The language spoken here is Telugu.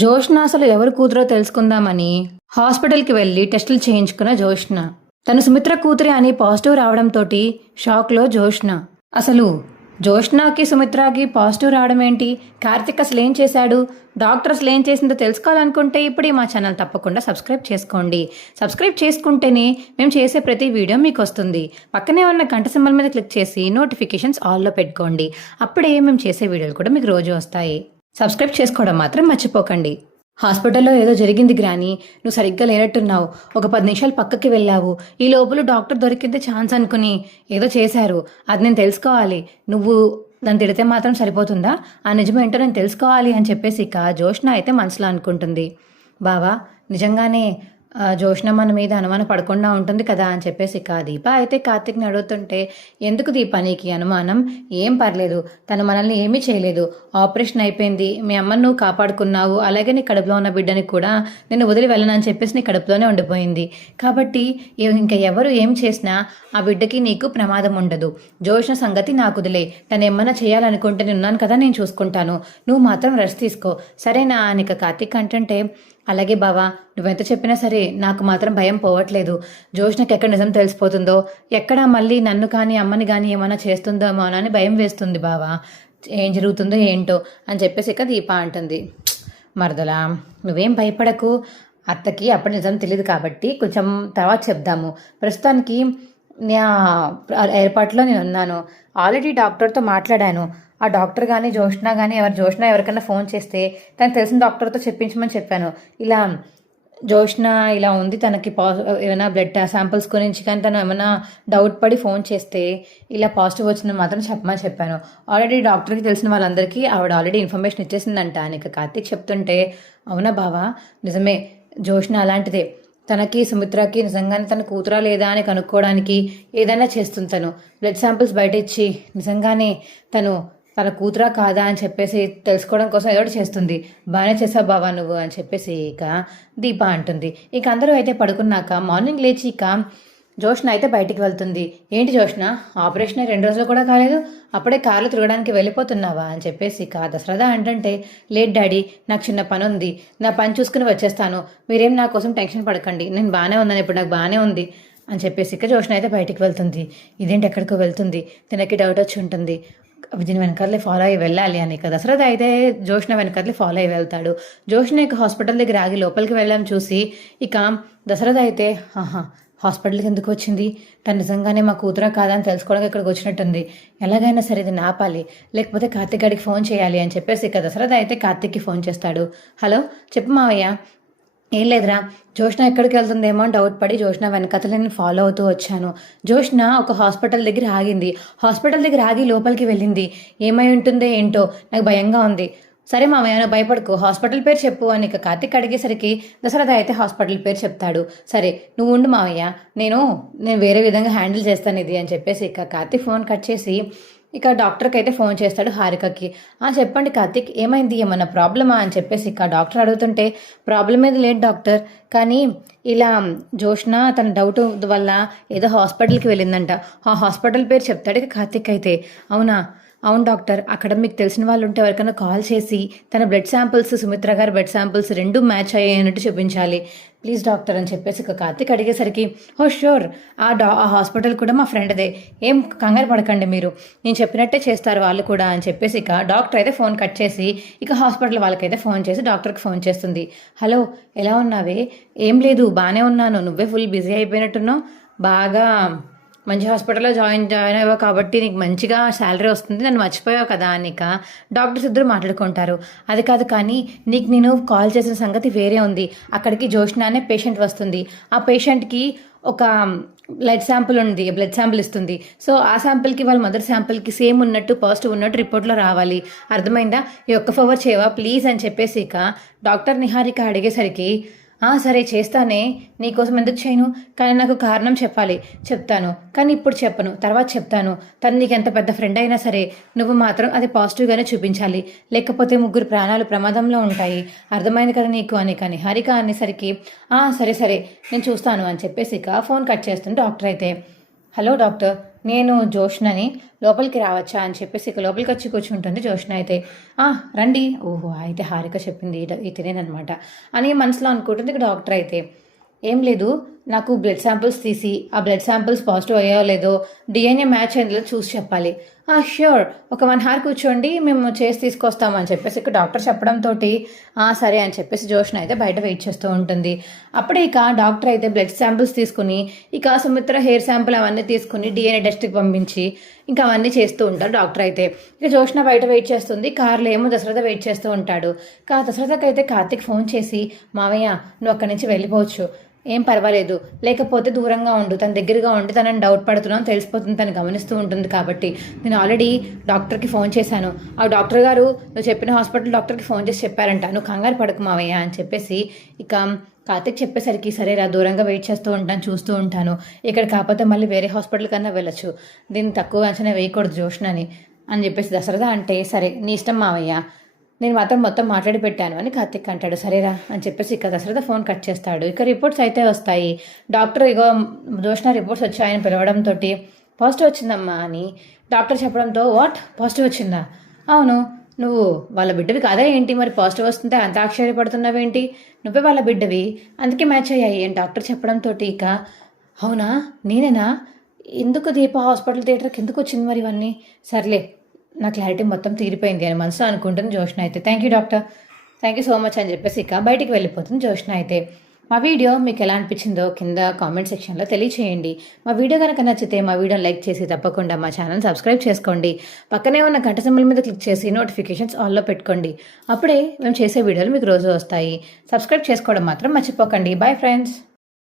జోష్న అసలు ఎవరు కూతురో తెలుసుకుందామని హాస్పిటల్కి వెళ్లి టెస్టులు చేయించుకున్న జోష్న. తను సుమిత్ర కూతురి అని పాజిటివ్ రావడంతో షాక్లో జోష్న. అసలు జోష్నాకి సుమిత్రకి పాజిటివ్ రావడం ఏంటి? కార్తిక్ అసలు ఏం చేశాడు? డాక్టర్ అసలు ఏం చేసిందో తెలుసుకోవాలనుకుంటే ఇప్పుడే మా ఛానల్ తప్పకుండా సబ్స్క్రైబ్ చేసుకోండి. సబ్స్క్రైబ్ చేసుకుంటేనే మేము చేసే ప్రతి వీడియో మీకు వస్తుంది. పక్కనే ఉన్న గంట సింబల్ మీద క్లిక్ చేసి నోటిఫికేషన్స్ ఆల్లో పెట్టుకోండి. అప్పుడే మేము చేసే వీడియోలు కూడా మీకు రోజు వస్తాయి. సబ్స్క్రైబ్ చేసుకోవడం మాత్రం మర్చిపోకండి. హాస్పిటల్లో ఏదో జరిగింది గ్రాని, నువ్వు సరిగ్గా లేనట్టున్నావు. ఒక 10 నిమిషాలు పక్కకి వెళ్ళావు. ఈ లోపల డాక్టర్ దొరికిందే ఛాన్స్ అనుకుని ఏదో చేశారు. అది నేను తెలుసుకోవాలి. నువ్వు దాన్ని తిడితే మాత్రం సరిపోతుందా? ఆ నిజమేంటో నేను తెలుసుకోవాలి అని చెప్పేసి ఇక జోష్న అయితే మనసులో అనుకుంటుంది. బావా, నిజంగానే జోష్న మన మీద అనుమానం పడకుండా ఉంటుంది కదా అని చెప్పేసి ఇక దీప అయితే కార్తిక్ని అడుగుతుంటే, ఎందుకు దీప నీకు అనుమానం? ఏం పర్లేదు, తను మనల్ని ఏమీ చేయలేదు. ఆపరేషన్ అయిపోయింది, మీ అమ్మను నువ్వు కాపాడుకున్నావు, అలాగే నీ కడుపులో ఉన్న బిడ్డని కూడా నేను వదిలి వెళ్ళనని చెప్పేసి నీ కడుపులోనే ఉండిపోయింది. కాబట్టి ఇంకా ఎవరు ఏం చేసినా ఆ బిడ్డకి నీకు ప్రమాదం ఉండదు. జోష్న సంగతి నాకు వదిలే. తను ఏమన్నా చేయాలనుకుంటే నేనున్నాను కదా, నేను చూసుకుంటాను. నువ్వు మాత్రం రెస్ట్ తీసుకో, సరేనా అని కార్తిక్ అంటుంటే, అలాగే బావా, నువ్వెంత చెప్పినా సరే నాకు మాత్రం భయం పోవట్లేదు. జోష్నకి ఎక్కడ నిజం తెలిసిపోతుందో, ఎక్కడ మళ్ళీ నన్ను కానీ అమ్మని కానీ ఏమైనా చేస్తుందేమో అని భయం వేస్తుంది బావా. ఏం జరుగుతుందో ఏంటో అని చెప్పేసి ఇక దీప అంటుంది. మరదలా, నువ్వేం భయపడకు. అత్తకి అప్పుడు నిజం తెలియదు కాబట్టి కొంచెం తర్వాత చెప్దాము. ప్రస్తుతానికి నా ఏర్పాట్లో నేను ఉన్నాను. ఆల్రెడీ డాక్టర్తో మాట్లాడాను. ఆ డాక్టర్ కానీ జోష్న కానీ జోష్న ఎవరికైనా ఫోన్ చేస్తే తనకు తెలిసిన డాక్టర్తో చెప్పించమని చెప్పాను. ఇలా జోష్న ఇలా ఉంది, తనకి ఏమైనా బ్లడ్ శాంపిల్స్ గురించి కానీ తను ఏమైనా డౌట్ పడి ఫోన్ చేస్తే ఇలా పాజిటివ్ వచ్చిందని మాత్రం చెప్పమని చెప్పాను. ఆల్రెడీ డాక్టర్కి తెలిసిన వాళ్ళందరికీ ఆవిడ ఆల్రెడీ ఇన్ఫర్మేషన్ ఇచ్చేసిందంట అని కార్తిక్ చెప్తుంటే, అవునా బావా, నిజమే, జోష్న అలాంటిదే. తనకి సుమిత్రకి నిజంగానే తన కూతురా లేదా అని కనుక్కోవడానికి ఏదైనా చేస్తుంది. తను బ్లడ్ శాంపిల్స్ బయట ఇచ్చి నిజంగానే తన కూతురా కాదా అని చెప్పేసి తెలుసుకోవడం కోసం ఏదో చేస్తుంది. బాగానే చేసావు బావా నువ్వు అని చెప్పేసి ఇక దీప అంటుంది. ఇక అందరూ అయితే పడుకున్నాక మార్నింగ్ లేచి ఇక జోష్న అయితే బయటికి వెళ్తుంది. ఏంటి జోష్న, ఆపరేషన్ 2 రోజులు కూడా కాలేదు, అప్పుడే కార్లు తిరగడానికి వెళ్ళిపోతున్నావా అని చెప్పేసి ఇక దశరథ అంటుంటే, లేట్ డాడీ, నాకు చిన్న పని ఉంది, నా పని చూసుకుని వచ్చేస్తాను, మీరేం నా కోసం టెన్షన్ పడకండి, నేను బాగానే ఉన్నాను, ఇప్పుడు నాకు బాగానే ఉంది అని చెప్పేసి ఇక జోష్న అయితే బయటికి వెళ్తుంది. ఇదేంటి ఎక్కడికో వెళ్తుంది, తినకి డౌట్ వచ్చి ఉంటుంది, దీని వెనకాలే ఫాలో అయ్యి వెళ్ళాలి అని ఇక దశరథ అయితే జోష్న వెనకాలే ఫాలో అయ్యి వెళ్తాడు. జోష్న ఇక హాస్పిటల్ దగ్గర ఆగి లోపలికి వెళ్ళాం చూసి ఇక దశరథ అయితే, హాస్పిటల్కి ఎందుకు వచ్చింది, తను నిజంగానే మా కూతురా కాదా అని తెలుసుకోవడానికి ఇక్కడికి వచ్చినట్టుంది, ఎలాగైనా సరే ఇది ఆపాలి, లేకపోతే కార్తిక్ గారికి ఫోన్ చేయాలి అని చెప్పేసి ఇక దశరథ అయితే కార్తిక్కి ఫోన్ చేస్తాడు. హలో, చెప్పు మావయ్య. ఏం లేదురా, జోష్న ఎక్కడికి వెళ్తుందేమో అని డౌట్ పడి జోష్న వెనకతలే నేను ఫాలో అవుతూ వచ్చాను. జోష్న ఒక హాస్పిటల్ దగ్గర ఆగింది, హాస్పిటల్ దగ్గర ఆగి లోపలికి వెళ్ళింది, ఏమై ఉంటుందో ఏంటో నాకు భయంగా ఉంది. సరే మామయ్య, నువ్వు భయపడుకో, హాస్పిటల్ పేరు చెప్పు అని ఇక కార్తిక్ అడిగేసరికి దశరథ అయితే హాస్పిటల్ పేరు చెప్తాడు. సరే నువ్వు ఉండు మామయ్య, నేను వేరే విధంగా హ్యాండిల్ చేస్తాను ఇది అని చెప్పేసి ఇక కార్తిక్ ఫోన్ కట్ చేసి ఇక డాక్టర్కి అయితే ఫోన్ చేస్తాడు, హారికకి. చెప్పండి కార్తిక్, ఏమైంది, ఏమన్నా ప్రాబ్లమా అని చెప్పేసి ఇక డాక్టర్ అడుగుతుంటే, ప్రాబ్లం ఏది లేదు డాక్టర్, కానీ ఇలా జోష్న తన డౌట్ వల్ల ఏదో హాస్పిటల్కి వెళ్ళిందంట. ఆ హాస్పిటల్ పేరు చెప్తాడు ఇక కార్తిక్ అయితే. అవునా, అవును డాక్టర్, అక్కడ మీకు తెలిసిన వాళ్ళు ఉంటే ఎవరికైనా కాల్ చేసి తన బ్లడ్ శాంపిల్స్, సుమిత్ర గారి బ్లడ్ శాంపిల్స్ 2 మ్యాచ్ అయ్యేనట్టు చూపించాలి ప్లీజ్ డాక్టర్ అని చెప్పేసి ఇక కార్తిక్ అడిగేసరికి, ఓ ష్యూర్, ఆ హాస్పిటల్ కూడా మా ఫ్రెండ్దే, ఏం కంగారు పడకండి మీరు, నేను చెప్పినట్టే చేస్తారు వాళ్ళు కూడా అని చెప్పేసి ఇక డాక్టర్ అయితే ఫోన్ కట్ చేసి ఇక హాస్పిటల్ వాళ్ళకైతే ఫోన్ చేసి డాక్టర్కి ఫోన్ చేస్తుంది. హలో, ఎలా ఉన్నావే? ఏం లేదు, బాగానే ఉన్నాను, నువ్వే ఫుల్ బిజీ అయిపోయినట్టున్నావు, బాగా మంచి హాస్పిటల్లో జాయిన్ అయ్యావు కాబట్టి నీకు మంచిగా శాలరీ వస్తుంది, నన్ను మర్చిపోయావు కదా అని ఇక డాక్టర్స్ ఇద్దరు మాట్లాడుకుంటారు. అది కాదు, కానీ నీకు నేను కాల్ చేసిన సంగతి వేరే ఉంది. అక్కడికి జోష్న అనే పేషెంట్ వస్తుంది, ఆ పేషెంట్కి ఒక బ్లడ్ శాంపిల్ ఇస్తుంది. సో ఆ శాంపిల్కి వాళ్ళ మదర్ శాంపిల్కి సేమ్ ఉన్నట్టు, పాజిటివ్ ఉన్నట్టు రిపోర్ట్లో రావాలి, అర్థమైందా? ఈ ఒక్క ఫేవర్ చేయవా ప్లీజ్ అని చెప్పేసి ఇక డాక్టర్ నిహారిక అడిగేసరికి, సరే చేస్తానే, నీకోసం ఎందుకు చేయను, కానీ నాకు కారణం చెప్పాలి, చెప్తాను, కానీ ఇప్పుడు చెప్పను, తర్వాత చెప్తాను. తను నీకు ఎంత పెద్ద ఫ్రెండ్ అయినా సరే నువ్వు మాత్రం అది పాజిటివ్గానే చూపించాలి, లేకపోతే 3 ప్రాణాలు ప్రమాదంలో ఉంటాయి, అర్థమైంది కదా నీకు అని కానీ హారిక అనేసరికి, సరే సరే నేను చూస్తాను అని చెప్పేసి ఇక ఫోన్ కట్ చేస్తుంది డాక్టర్ అయితే. హలో డాక్టర్, నేను జోష్నని లోపలికి రావచ్చా అని చెప్పేసి ఇక లోపలికి వచ్చి కూర్చుంటుంది జోష్న అయితే. రండి. ఓహో, అయితే హారిక చెప్పింది ఇతనేనమాట అని మనసులో అనుకుంటుంది. ఇక డాక్టర్ అయితే ఏం లేదు, నాకు బ్లడ్ శాంపిల్స్ తీసి ఆ బ్లడ్ శాంపిల్స్ పాజిటివ్ అయ్యాయో లేదో డిఎన్ఏ మ్యాచ్ అయిందో చూసి చెప్పాలి. ష్యూర్, ఒక 1 hour కూర్చోండి, మేము చేసి తీసుకొస్తామని చెప్పేసి ఇక డాక్టర్ చెప్పడంతో సరే అని చెప్పేసి జోష్న అయితే బయట వెయిట్ చేస్తూ ఉంటుంది. అప్పుడే ఇక డాక్టర్ అయితే బ్లడ్ శాంపిల్స్ తీసుకుని ఇక సుమిత్ర హెయిర్ శాంపిల్ అవన్నీ తీసుకుని డిఎన్ఏ టెస్ట్కి పంపించి ఇంకా అవన్నీ చేస్తూ ఉంటారు డాక్టర్ అయితే. ఇక జోష్న బయట వెయిట్ చేస్తుంది, కార్లో ఏమో దశరథ వెయిట్ చేస్తూ ఉంటాడు. దశరథకి అయితే కార్తీక్ ఫోన్ చేసి, మావయ్య నువ్వు అక్కడి నుంచి వెళ్ళిపోవచ్చు, ఏం పర్వాలేదు, లేకపోతే దూరంగా ఉండు, తన దగ్గరగా ఉండి తనని డౌట్ పడుతున్నాను తెలిసిపోతుంది, తను గమనిస్తూ ఉంటుంది కాబట్టి నేను ఆల్రెడీ డాక్టర్కి ఫోన్ చేశాను, ఆ డాక్టర్ గారు నువ్వు చెప్పిన హాస్పిటల్ డాక్టర్కి ఫోన్ చేసి చెప్పారంట, నువ్వు కంగారు పడకు మావయ్య అని చెప్పేసి ఇక కార్తీక్ చెప్పేసరికి సరేరా దూరంగా వెయిట్ చేస్తూ ఉంటాను, చూస్తూ ఉంటాను, ఇక్కడ కాకపోతే మళ్ళీ వేరే హాస్పిటల్ కన్నా వెళ్ళొచ్చు, దీన్ని తక్కువ అంచనా వేయకూడదు జోష్నని అని చెప్పేసి దశరథ అంటే సరే నీ ఇష్టం మావయ్య, నేను మాత్రం మొత్తం మాట్లాడి పెట్టాను అని కార్తిక్ అంటాడు. సరేరా అని చెప్పేసి ఇక దశరథ ఫోన్ కట్ చేస్తాడు. ఇక రిపోర్ట్స్ అయితే వస్తాయి. డాక్టర్ ఇగో జోష్న రిపోర్ట్స్ వచ్చాయని పిలవడంతో పాజిటివ్ వచ్చిందమ్మా అని డాక్టర్ చెప్పడంతో వాట్, పాజిటివ్ వచ్చిందా? అవును, నువ్వు వాళ్ళ బిడ్డవి కాదా ఏంటి, మరి పాజిటివ్ వస్తుంటే అంత ఆశ్చర్యపడుతున్నావేంటి, నువ్వే వాళ్ళ బిడ్డవి, అందుకే మ్యాచ్ అయ్యాయి అని డాక్టర్ చెప్పడంతో ఇక అవునా నేనేనా, ఎందుకు దీప హాస్పిటల్ థియేటర్కి ఎందుకు వచ్చింది మరి ఇవన్నీ, సర్లే నా క్లారిటీ మొత్తం తీరిపోయింది అని మనసులో అనుకుంటుంది జోష్న అయితే. Thank you doctor, thank you so much అని చెప్పేసి ఇక బయటికి వెళ్ళిపోతుంది జోష్న అయితే. మా వీడియో మీకు ఎలా అనిపించిందో కింద కామెంట్ సెక్షన్లో తెలియచేయండి. మా వీడియో కనుక నచ్చితే మా వీడియోని లైక్ చేసి తప్పకుండా మా ఛానల్ సబ్స్క్రైబ్ చేసుకోండి. పక్కనే ఉన్న గంట సింబల్ మీద క్లిక్ చేసి నోటిఫికేషన్స్ ఆల్లో పెట్టుకోండి. అప్పుడే మేము చేసే వీడియోలు మీకు రోజు వస్తాయి. సబ్స్క్రైబ్ చేసుకోవడం మాత్రం మర్చిపోకండి. Bye friends.